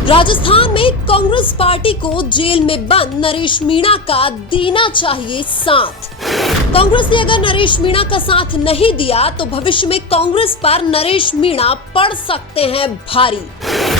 राजस्थान में कांग्रेस पार्टी को जेल में बंद नरेश मीणा का देना चाहिए साथ। कांग्रेस ने अगर नरेश मीणा का साथ नहीं दिया तो भविष्य में कांग्रेस पर नरेश मीणा पड़ सकते हैं भारी।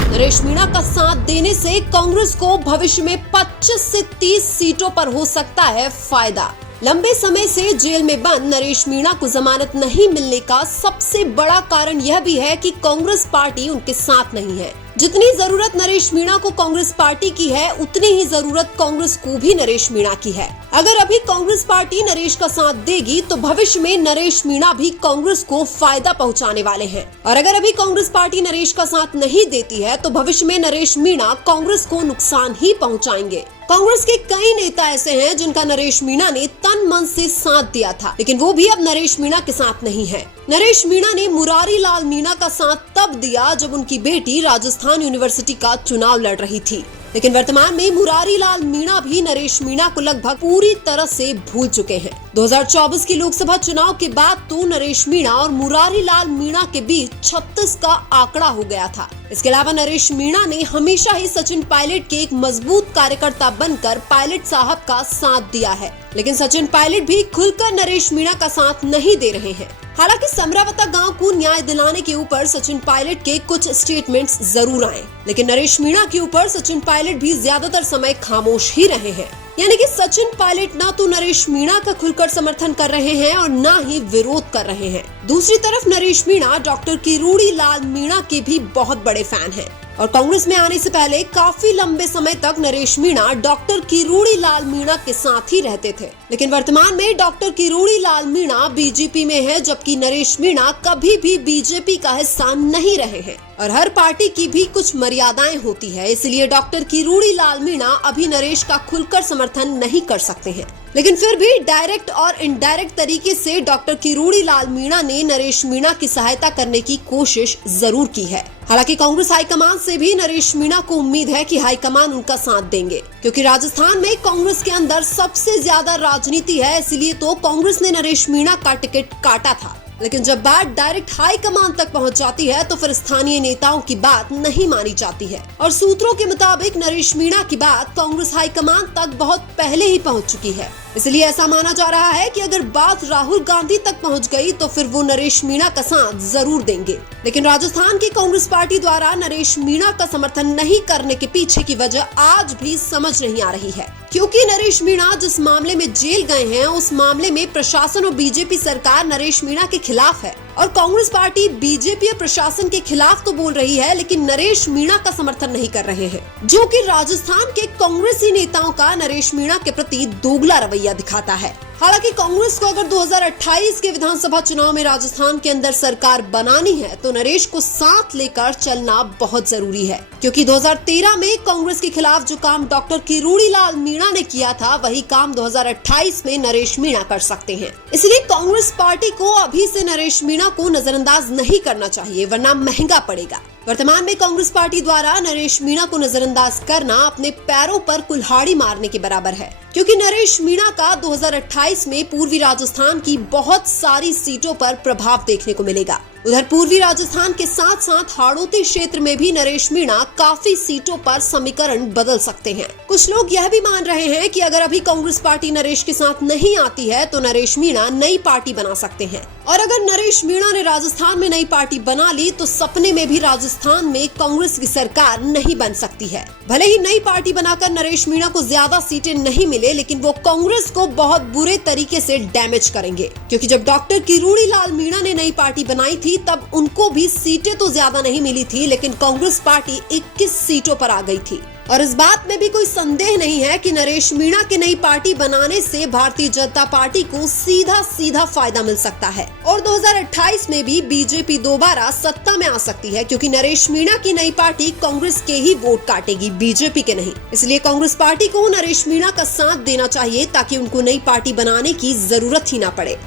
नरेश मीणा का साथ देने से कांग्रेस को भविष्य में 25 से 30 सीटों पर हो सकता है फायदा। लंबे समय से जेल में बंद नरेश मीणा को जमानत नहीं मिलने का सबसे बड़ा कारण यह भी है कि कांग्रेस पार्टी उनके साथ नहीं है। जितनी जरूरत नरेश मीणा को कांग्रेस पार्टी की है, उतनी ही जरूरत कांग्रेस को भी नरेश मीणा की है। अगर अभी कांग्रेस पार्टी नरेश का साथ देगी तो भविष्य में नरेश मीणा भी कांग्रेस को फायदा पहुंचाने वाले हैं, और अगर अभी कांग्रेस पार्टी नरेश का साथ नहीं देती है तो भविष्य में नरेश मीणा कांग्रेस को नुकसान ही पहुंचाएंगे। कांग्रेस के कई नेता ऐसे हैं जिनका नरेश मीणा ने तन मन से साथ दिया था, लेकिन वो भी अब नरेश मीणा के साथ नहीं है। नरेश मीणा ने मुरारी लाल मीणा का साथ तब दिया जब उनकी बेटी राजस्थान यूनिवर्सिटी का चुनाव लड़ रही थी, लेकिन वर्तमान में मुरारी लाल मीणा भी नरेश मीणा को लगभग पूरी तरह से भूल चुके हैं। 2024 की लोकसभा चुनाव के बाद तो नरेश मीणा और मुरारी लाल मीणा के बीच 36 का आंकड़ा हो गया था। इसके अलावा नरेश मीणा ने हमेशा ही सचिन पायलट के एक मजबूत कार्यकर्ता बनकर पायलट साहब का साथ दिया है, लेकिन सचिन पायलट भी खुलकर नरेश मीणा का साथ नहीं दे रहे हैं। हालांकि समरावता गांव को न्याय दिलाने के ऊपर सचिन पायलट के कुछ स्टेटमेंट्स जरूर आए, लेकिन नरेश मीणा के ऊपर सचिन पायलट भी ज्यादातर समय खामोश ही रहे हैं। यानी कि सचिन पायलट ना तो नरेश मीणा का खुलकर समर्थन कर रहे हैं और ना ही विरोध कर रहे हैं। दूसरी तरफ नरेश मीणा डॉक्टर किरोड़ी लाल मीणा के भी बहुत बड़े फैन हैं, और कांग्रेस में आने से पहले काफी लंबे समय तक नरेश मीणा डॉक्टर किरोड़ी लाल मीणा के साथ ही रहते थे। लेकिन वर्तमान में डॉक्टर किरोड़ी लाल मीणा बीजेपी में है, जबकि नरेश मीणा कभी भी बीजेपी का हिस्सा नहीं रहे हैं, और हर पार्टी की भी कुछ मर्यादाएं होती है। इसलिए डॉक्टर किरोड़ी लाल मीणा अभी नरेश का खुलकर समर्थन नहीं कर सकते हैं, लेकिन फिर भी डायरेक्ट और इनडायरेक्ट तरीके से डॉक्टर किरोड़ी लाल मीणा ने नरेश मीणा की सहायता करने की कोशिश जरूर की है। हालांकि कांग्रेस हाईकमान से भी नरेश मीणा को उम्मीद है कि हाईकमान उनका साथ देंगे, क्योंकि राजस्थान में कांग्रेस के अंदर सबसे ज्यादा राजनीति है। इसलिए तो कांग्रेस ने नरेश मीणा का टिकट काटा था, लेकिन जब बात डायरेक्ट हाई कमान तक पहुंच जाती है तो फिर स्थानीय नेताओं की बात नहीं मानी जाती है, और सूत्रों के मुताबिक नरेश मीणा की बात कांग्रेस हाई कमान तक बहुत पहले ही पहुंच चुकी है। इसलिए ऐसा माना जा रहा है कि अगर बात राहुल गांधी तक पहुंच गई तो फिर वो नरेश मीणा का साथ जरूर देंगे। लेकिन राजस्थान की कांग्रेस पार्टी द्वारा नरेश मीणा का समर्थन नहीं करने के पीछे की वजह आज भी समझ नहीं आ रही है, क्योंकि नरेश मीणा जिस मामले में जेल गए हैं उस मामले में प्रशासन और बीजेपी सरकार नरेश मीणा के खिलाफ है, और कांग्रेस पार्टी बीजेपी और प्रशासन के खिलाफ तो बोल रही है लेकिन नरेश मीणा का समर्थन नहीं कर रहे हैं, जो कि राजस्थान के कांग्रेसी नेताओं का नरेश मीणा के प्रति दोगला रवैया दिखाता है। हालांकि कांग्रेस को अगर 2028 के विधानसभा चुनाव में राजस्थान के अंदर सरकार बनानी है तो नरेश को साथ लेकर चलना बहुत जरूरी है, क्योंकि 2013 में कांग्रेस के खिलाफ जो काम डॉक्टर किरोड़ी लाल मीणा ने किया था वही काम 2028 में नरेश मीणा कर सकते हैं। इसलिए कांग्रेस पार्टी को अभी से नरेश मीणा को नजरअंदाज नहीं करना चाहिए, वरना महंगा पड़ेगा। वर्तमान में कांग्रेस पार्टी द्वारा नरेश मीणा को नजरअंदाज करना अपने पैरों पर कुल्हाड़ी मारने के बराबर है, क्योंकि नरेश मीणा का 2028 में पूर्वी राजस्थान की बहुत सारी सीटों पर प्रभाव देखने को मिलेगा। उधर पूर्वी राजस्थान के साथ साथ हाड़ौती क्षेत्र में भी नरेश मीणा काफी सीटों पर समीकरण बदल सकते हैं। कुछ लोग यह भी मान रहे हैं कि अगर अभी कांग्रेस पार्टी नरेश के साथ नहीं आती है तो नरेश मीणा नई पार्टी बना सकते हैं, और अगर नरेश मीणा ने राजस्थान में नई पार्टी बना ली तो सपने में भी राजस्थान में कांग्रेस की सरकार नहीं बन सकती है। भले ही नई पार्टी बनाकर नरेश मीणा को ज्यादा सीटें नहीं मिले, लेकिन वो कांग्रेस को बहुत बुरे तरीके से डैमेज करेंगे, क्योंकि जब डॉक्टर किरोड़ी लाल मीणा ने नई पार्टी बनाई थी तब उनको भी सीटें तो ज्यादा नहीं मिली थी, लेकिन कांग्रेस पार्टी 21 सीटों पर आ गई थी। और इस बात में भी कोई संदेह नहीं है कि नरेश मीणा के नई पार्टी बनाने से भारतीय जनता पार्टी को सीधा फायदा मिल सकता है, और 2028 में भी बीजेपी दोबारा सत्ता में आ सकती है, क्योंकि नरेश मीणा की नई पार्टी कांग्रेस के ही वोट काटेगी, बीजेपी के नहीं। इसलिए कांग्रेस पार्टी को नरेश मीणा का साथ देना चाहिए ताकि उनको नई पार्टी बनाने की जरूरत ही ना पड़े।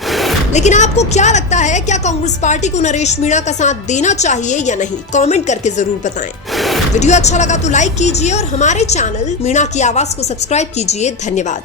लेकिन आपको क्या लगता है, क्या कांग्रेस पार्टी को नरेश मीणा का साथ देना चाहिए या नहीं? कमेंट करके जरूर बताएं। वीडियो अच्छा लगा तो लाइक कीजिए और हमारे चैनल मीणा की आवाज को सब्सक्राइब कीजिए। धन्यवाद।